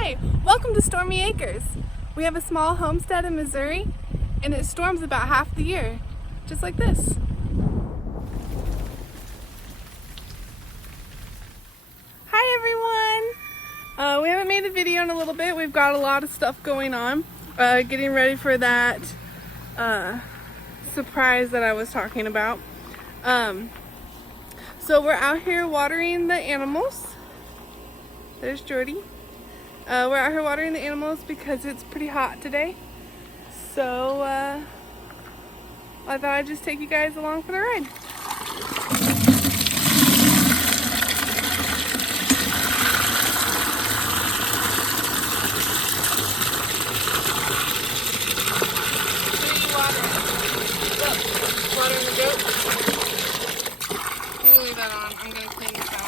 Hi, welcome to Stormy Acres. We have a small homestead in Missouri and it storms about half the year, just like this. Hi everyone! We haven't made a video in a little bit. We've got a lot of stuff going on. Getting ready for that surprise that I was talking about. So we're out here watering the animals. There's Jordy. We're out here watering the animals because it's pretty hot today. So I thought I'd just take you guys along for the ride. Watering the goat. I'm gonna leave that on. I'm gonna clean this out.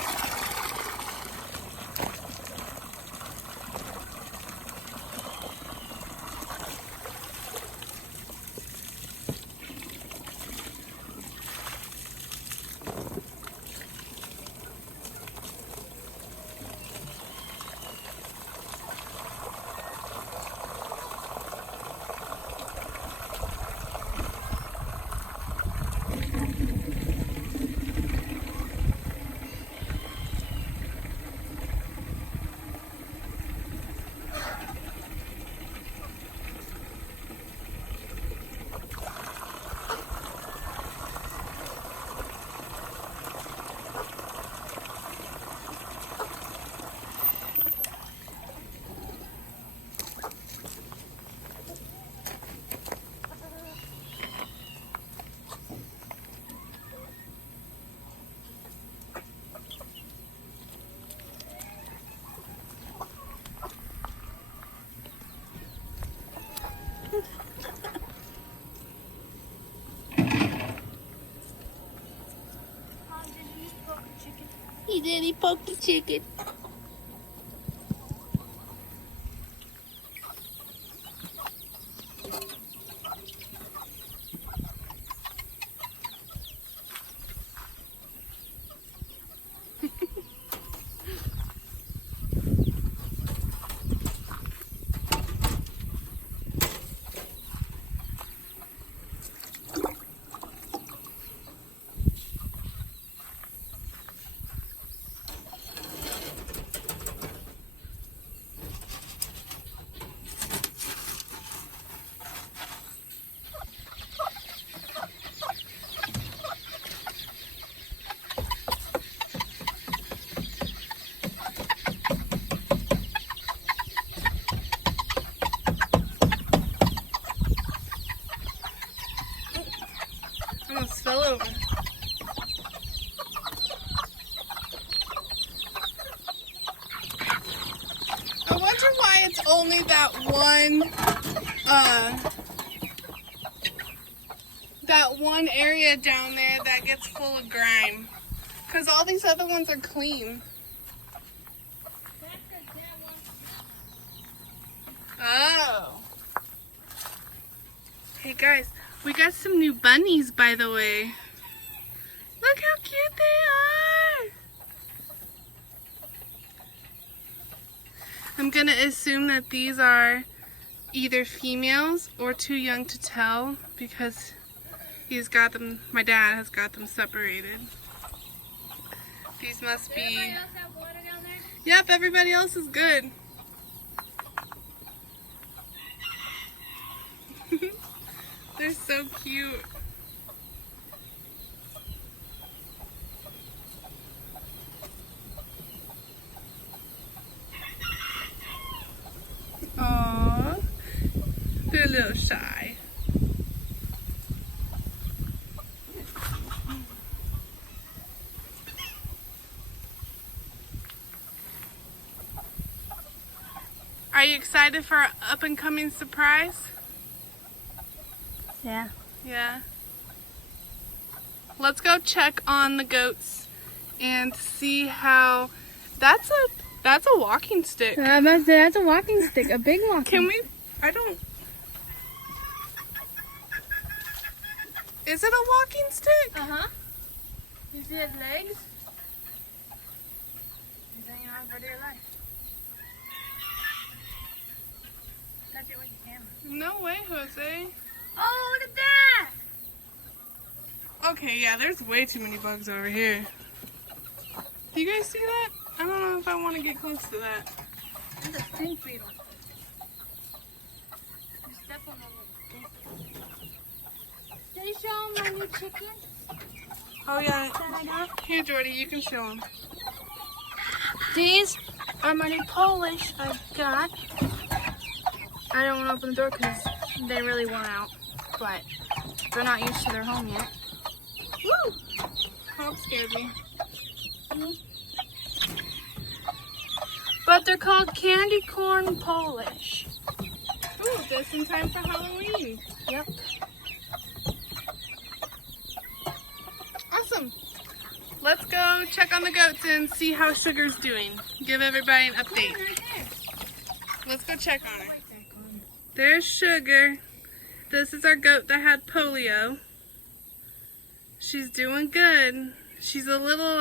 He did, he poked the chicken. Almost fell over. I wonder why it's only that one area down there that gets full of grime. Because all these other ones are clean. Oh. Hey guys, we got some new bunnies, by the way. Look how cute they are. I'm gonna assume that these are either females or too young to tell because my dad has got them separated. These must be... Everybody else have water down there? Yep, everybody else is good. They're so cute. Aww, they're a little shy. Are you excited for our up-and-coming surprise? Yeah. Yeah. Let's go check on the goats and see how... That's a walking stick. That's a walking stick, a big walking stick. Can we... I don't... Is it a walking stick? Uh-huh. You see his legs? He's hanging on for dear life. No way, Jose. Oh, look at that! Okay, yeah, there's way too many bugs over here. Do you guys see that? I don't know if I want to get close to that. There's a stink beetle. You step on a little stink beetle. Did you show them my new chicken Oh, yeah. that I got? Here, Jordy, you can show them. These are my new Polish I got. I don't want to open the door because they really want out, but they're not used to their home yet. Woo! That scared me. But they're called candy corn Polish. Ooh, just in time for Halloween. Yep. Awesome. Let's go check on the goats and see how Sugar's doing. Give everybody an update. Let's go check on her. There's Sugar. This is our goat that had polio. She's doing good. She's a little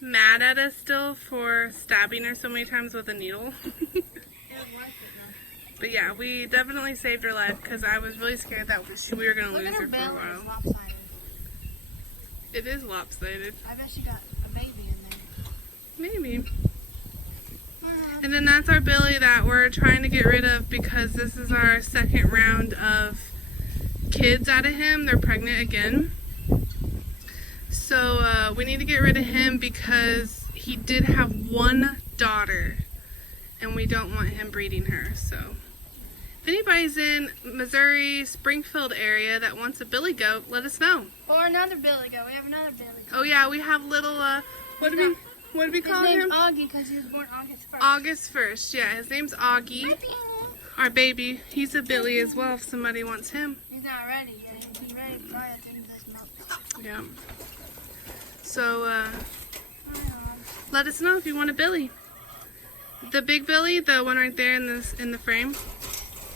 mad at us still for stabbing her so many times with a needle. But yeah, we definitely saved her life because I was really scared that we were going to lose her for a while. Lopsided. It is lopsided. I bet she got a baby in there. Maybe. And then that's our Billy that we're trying to get rid of because this is our second round of kids out of him. They're pregnant again. So we need to get rid of him because he did have one daughter and we don't want him breeding her. So if anybody's in Missouri, Springfield area that wants a Billy goat, let us know. Or another Billy goat. We have another Billy goat. Oh yeah, we have little, what do we call His him? name's Augie because he was born August 1st. August 1st, yeah, his name's Augie. Our baby, he's a Billy as well if somebody wants him. He's not ready yet. He'll be ready probably at the end of this month. Yeah. So, let us know if you want a Billy. The big Billy, the one right there in the frame,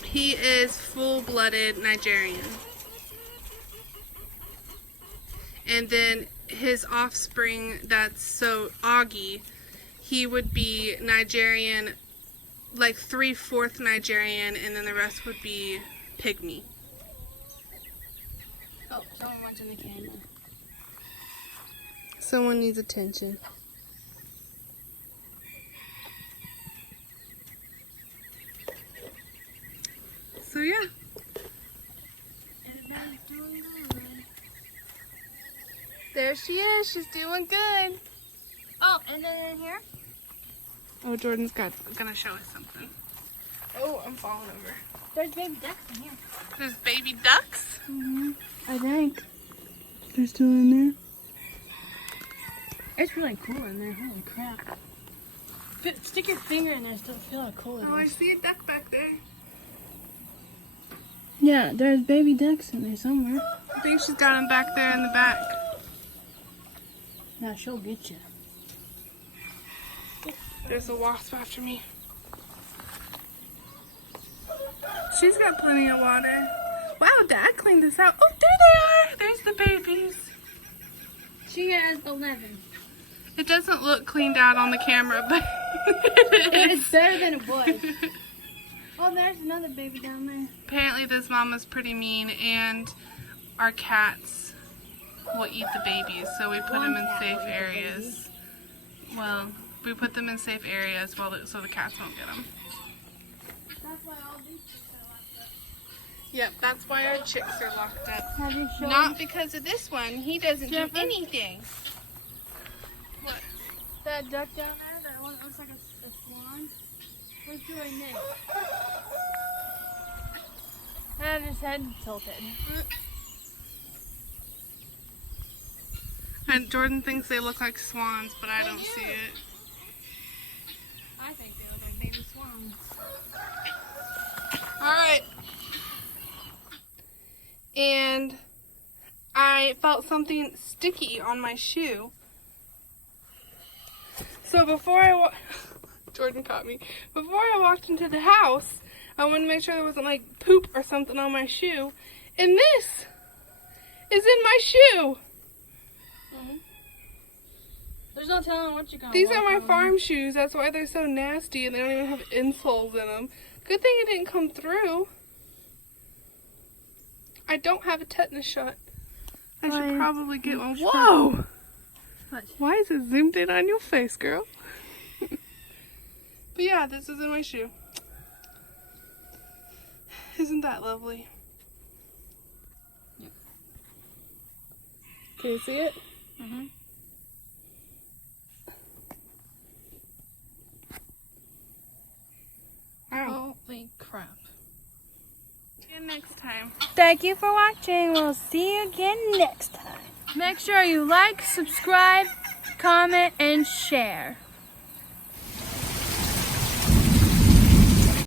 he is full-blooded Nigerian. And then his offspring, Augie, he would be Nigerian, like 3/4 Nigerian, and then the rest would be pygmy. Oh, someone went in the camera. Someone needs attention. So yeah. Everybody's doing good. There she is. She's doing good. Oh, and then in here? Oh, Jordan's gonna show us something. Oh, I'm falling over. There's baby ducks in here. There's baby ducks. I think. They're still in there. It's really cool in there. Holy crap. Stick your finger in there and still feel how cool it Oh, I is. see a duck back there. Yeah, there's baby ducks in there somewhere. I think she's got them back there in the back. Now she'll get you. There's a wasp after me. She's got plenty of water. Wow, Dad cleaned this out. Oh, there they are. There's the babies. She has 11. It doesn't look cleaned out on the camera, but It's better than it was. Oh, there's another baby down there. apparently this mama's pretty mean, and our cats will eat the babies, so we put them in safe areas. Well, we put them in safe areas so the cats won't get them. That's why all these chicks are locked up. Yep, that's why our chicks are locked up. Have you shown Not because of this one. He doesn't do Jennifer? anything. What? that duck down there? That one that looks like a swan? What's doing this? And his head tilted. And Jordan thinks they look like swans, but I don't see it. I think they look like baby swans. Alright. And I felt something sticky on my shoe. So before Jordan caught me. Before I walked into the house, I wanted to make sure there wasn't like poop or something on my shoe. And this is in my shoe. There's no telling what you're going to These are my farm shoes. That's why they're so nasty and they don't even have insoles in them. Good thing it didn't come through. I don't have a tetanus shot. I should probably get one. Whoa! What? Why is it zoomed in on your face, girl? But yeah, this is in my shoe. Isn't that lovely? Yep. Can you see it? Mm-hmm. Wow. Holy crap. See you next time. Thank you for watching. We'll see you again next time. Make sure you like, subscribe, comment, and share.